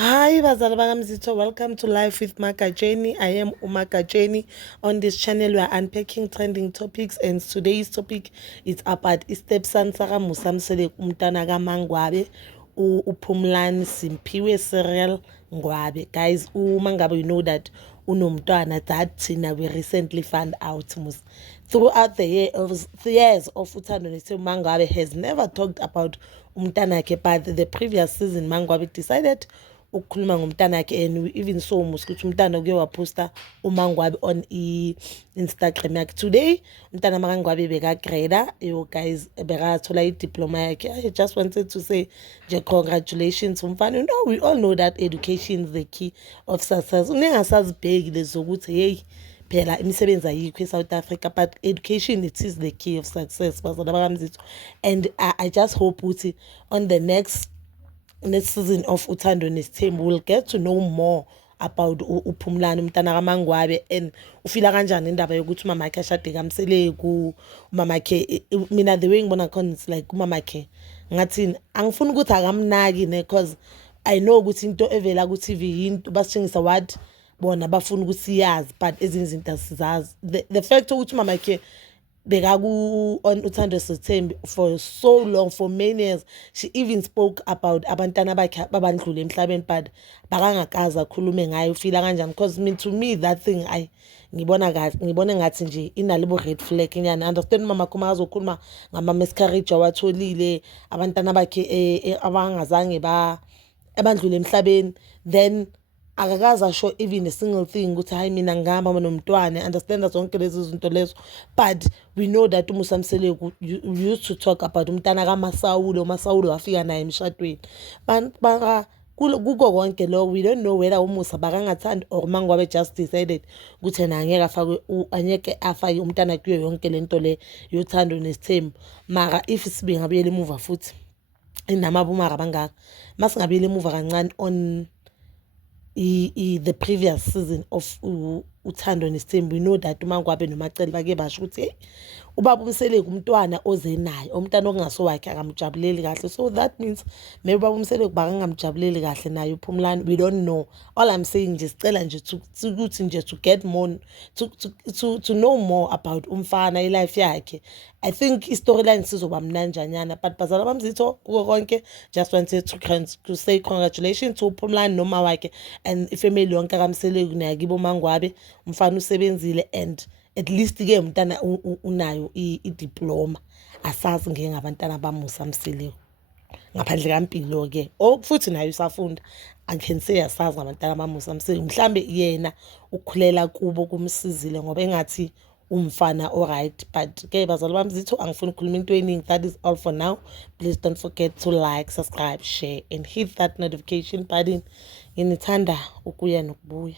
Hi, bazali bakamzito. Welcome to Life with Makajeni. I am Umakajeni. On this channel, we are unpacking trending topics, and today's topic is about stepson Saka Musamsele umntana kaMangwabe uPhumlani Simphiwe Cyril Ngwabe. Guys, uMangabe, you know that unomntwana that thina we recently found out throughout the years of Uthando Nesithembu. Mangwabe has never talked about umntanakhe, but the previous season Mangwabe decided ukukhuluma ngomntanakhe, and we even saw ukuthi umntana uke waposta uMangwabe on Instagram yakhe. Today umntana maKangwabe bekagrada, yo guys, bekathola idiploma yakhe. I just wanted to say congratulations umfana. You know, we all know that education is the key of success. Unengasazibheki lezokuthi hey phela imisebenzi ayikho eSouth Africa, but education, it is the key of success. And I just hope ukuthi on the next season of Uthando Nesithembu we'll get to know more about uPhumlani umntana kaMangwabe, and ufila kanjani indaba yokuthi umamakhe ashade kaMseleku. Umamakhe, mina the way ngibona khona, it's like umamakhe ngathini angifuni ukuthi akamnaki ne, because I know ukuthi into evela ku TV into basitshengisa what bona bafuna ukuthi siyazi, but ezinye izinto asizazi. The fact ukuthi umamakhe bekaku on Uthando Nesithembu for so long, for many years. She even spoke about abantwana bakhe babandlule emhlabeni, but bakangakaza khulume ngayo. Ufila kanjani? Because to me that thing ngibona ngathi nje inalibo red flag nyana. Understand mama kuma azokhuluma ngama miscarriage awatholile, abantwana bakhe abangazange abandlule emhlabeni, then akakaza show even a single thing ukuthi hayi mina ngihamba nomntwana. Understand zonke lezi zinto lezo, but we know that uMusamseleku used to talk about umntana kaMasawule. uMasawule wafika naye emshadweni kuko konke lo. We don't know whether umusa bakangathandi or Mangwabe just decided ukuthi yena angeke afake umntana kuyo yonke lento le yothando nesithembu. Mara if sibingabuyela emuva futhi inamabumara bangaka, masingabuyela emuva kancane on the previous season of Uthando Nesithembu, we know that uMangwabe noMacele bake basho ukuthi hey ubaba uMseleku umntwana oze naye, umntana okungasowakhe akamjabuleli kahle. So that means maybe ubaba uMseleku bakangamjabuleli kahle naye uPhumlani. We don't know. All I'm saying nje sicela nje ukuthi nje to get more to know more about umfana ilife yakhe. I think storyline sizoba mnanjanyana, but bazala bamzitho kuko konke, just wanted to say congratulations to uPhumlani noma wakhe and ifamily yonke kaMseleku nayakibo Mangwabe. Umfana usebenzile, and at least ke umntana unayo idiploma. Asazi ngeke ngabantwana baMusamseleku ngaphandle kaMpilo ke futhi nayo usafunda. I can say asazi ngabantwana baMusamseleku, mhlambe yena ukukhulela kubo kumsizile ngoba engathi umfana alright. But ke bazali bamzitho angifuni ukukhuluma into eningi. That is all for now. Please don't forget to like, subscribe, share and hit that notification button. Nginithanda ukuya nokubuya.